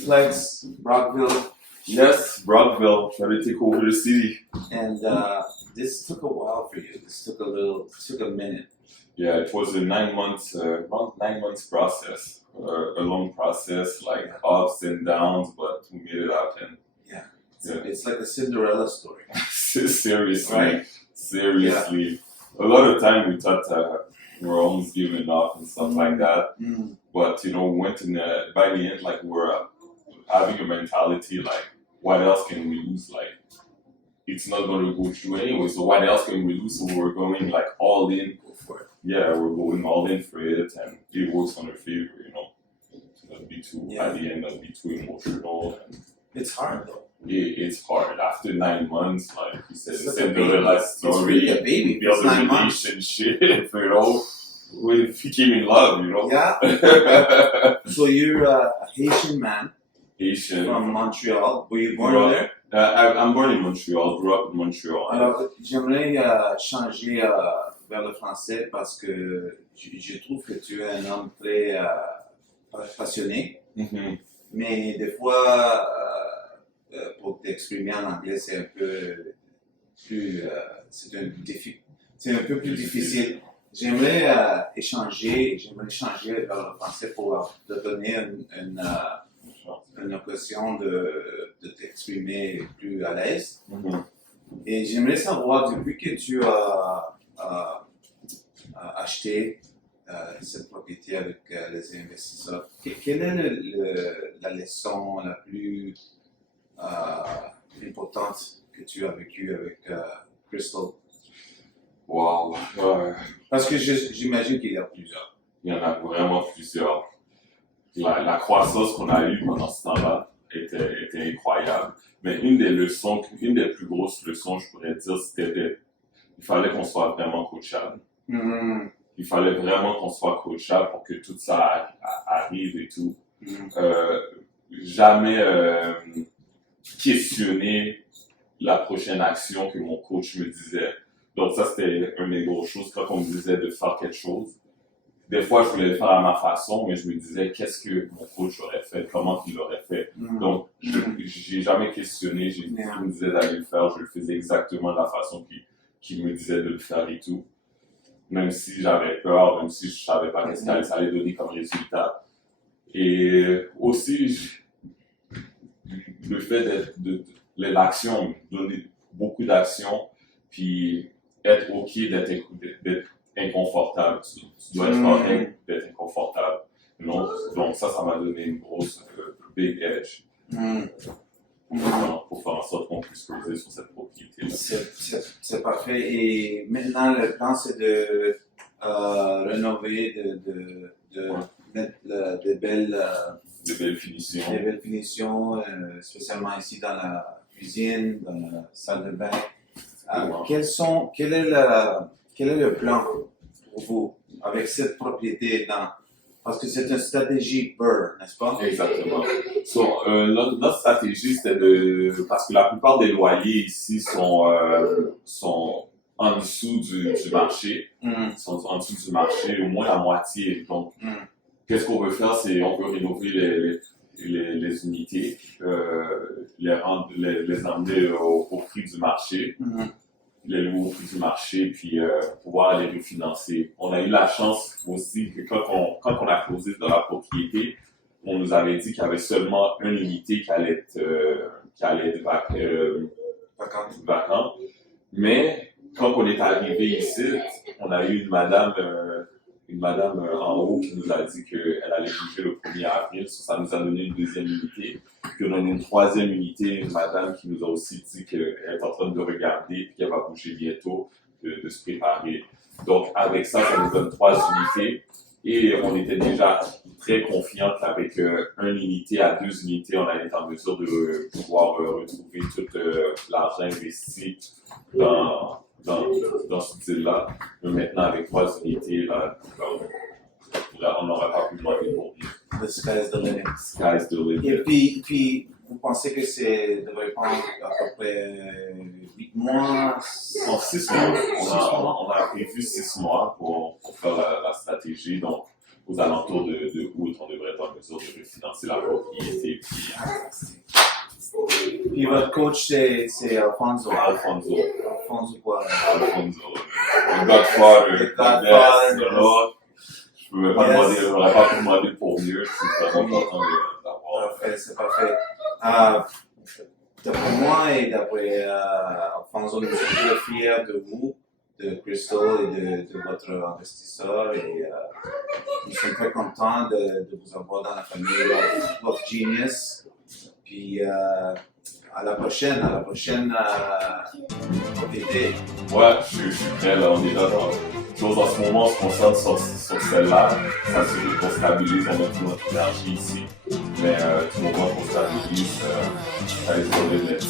Cineplex, Brockville. Yes, Brockville, trying to take over the city. And this took a while for you. This took a minute. Yeah, it was a 9 months, around 9 months process, a long process, like ups and downs, but we made it happen. Yeah. Yeah. It's like a Cinderella story. Seriously, Right? seriously. A lot of time we thought we were almost giving up and stuff like that. Mm. But we went in by the end, like we're having a mentality like, what else can we lose? Like, it's not going to go through anyway. So what else can we lose? So we're going like all in for it. Yeah, we're going all in for it, and it works on our favor. So not be too at the end, not be too emotional. And It's hard though. it's hard after 9 months. Like you said, It's it's like a a baby. last story. It's really a baby. Build It's a 9 months. relationship. We became in love. Yeah. So you're a Haitian man Haitian. from Montreal. Were you born Grew there? I'm born in Montreal. Grew up in Montreal. Alors, j'aimerais changer vers le français parce que je trouve que tu es un homme très passionné, Mhm. mais des fois, pour t'exprimer en anglais, c'est un peu plus, c'est un peu plus difficile. J'aimerais changer vers le français pour te donner une occasion de t'exprimer plus à l'aise. Mhm. Et j'aimerais savoir, depuis que tu as acheté cette propriété avec les investisseurs, quelle est la leçon la plus importante que tu as vécue avec Crystal? Wow. Parce que j'imagine qu'il y a plusieurs. Il y en a vraiment plusieurs. La croissance qu'on a eue pendant ce temps-là était incroyable. Mais une des plus grosses leçons, je pourrais dire, c'était il fallait qu'on soit vraiment coachable. Mm-hmm. Il fallait vraiment qu'on soit coachable pour que tout ça arrive et tout. Mm-hmm. Jamais questionner la prochaine action que mon coach me disait. Donc ça, c'était une des grosses choses. Quand on me disait de faire quelque chose, des fois, je voulais le faire à ma façon, mais je me disais, qu'est-ce que mon coach aurait fait? Comment il l'aurait fait? Mm-hmm. Donc, j'ai jamais questionné. Il me disait d'aller le faire. Je le faisais exactement de la façon qu'il me disait de le faire et tout. Même si j'avais peur, même si je savais pas qu'est-ce que ça allait donner comme résultat. Et aussi, le fait de l'action, donner beaucoup d'action, puis être OK d'être inconfortable. Tu dois être correct d'être inconfortable. Donc ça m'a donné une grosse big edge pour faire en sorte qu'on puisse poser sur cette propriété-là. C'est parfait. Et maintenant, le plan, c'est de rénover, de mettre des belles finitions. Des belles finitions, spécialement ici dans la cuisine, dans la salle de bain. Quel est le plan pour vous avec cette propriété-là? Parce que c'est une stratégie BRRRR, n'est-ce pas? Exactement. Notre stratégie, c'était parce que la plupart des loyers ici sont en dessous du marché. Sont en dessous du marché, au moins la moitié. Donc, qu'est-ce qu'on veut faire, c'est on veut rénover les unités, les emmener au prix du marché, les louer au prix du marché, puis pouvoir les refinancer. On a eu la chance aussi que quand on a closé dans la propriété, on nous avait dit qu'il y avait seulement une unité qui allait être vacante. Mais quand on est arrivé ici, on a eu une madame en haut qui nous a dit qu'elle allait bouger le 1er avril. Ça nous a donné une deuxième unité. Puis on a une troisième unité, une madame qui nous a aussi dit qu'elle est en train de regarder et qu'elle va bouger bientôt, de se préparer. Donc avec ça nous donne 3 unités. Et on était déjà très confiants qu'avec une unité à 2 unités, on allait être en mesure de pouvoir retrouver tout l'argent investi dans ce deal-là. Mais maintenant, avec 3 unités, là, on n'aurait pas pu demander pour mieux. The sky's the limit. Sky's the limit. Et puis, vous pensez que devrait prendre à peu près 8 mois? En 6 mois. On a prévu 6 mois pour faire la stratégie. Donc, aux alentours de août, on devrait être en mesure de refinancer la propriété. Puis votre coach, c'est Alfonso. Alfonso. Alfonso quoi? Alfonso. Le Godfather. Godfather. Je ne pourrais pas demander pour mieux. C'est vraiment content d'avoir. Parfait, c'est parfait. D'après moi et d'après Alfonso, nous sommes très fiers de vous, de Crystal et de votre investisseur. Et nous sommes très contents de vous avoir dans la famille Love Genius. Puis à la prochaine propriété. Ouais, je suis prêt là, on est là. Chose en ce moment, on se concentre sur celle-là, s'assurer qu'on stabilise, on met toute notre énergie ici. Mais du moment qu'on stabilise, ça va être le limite.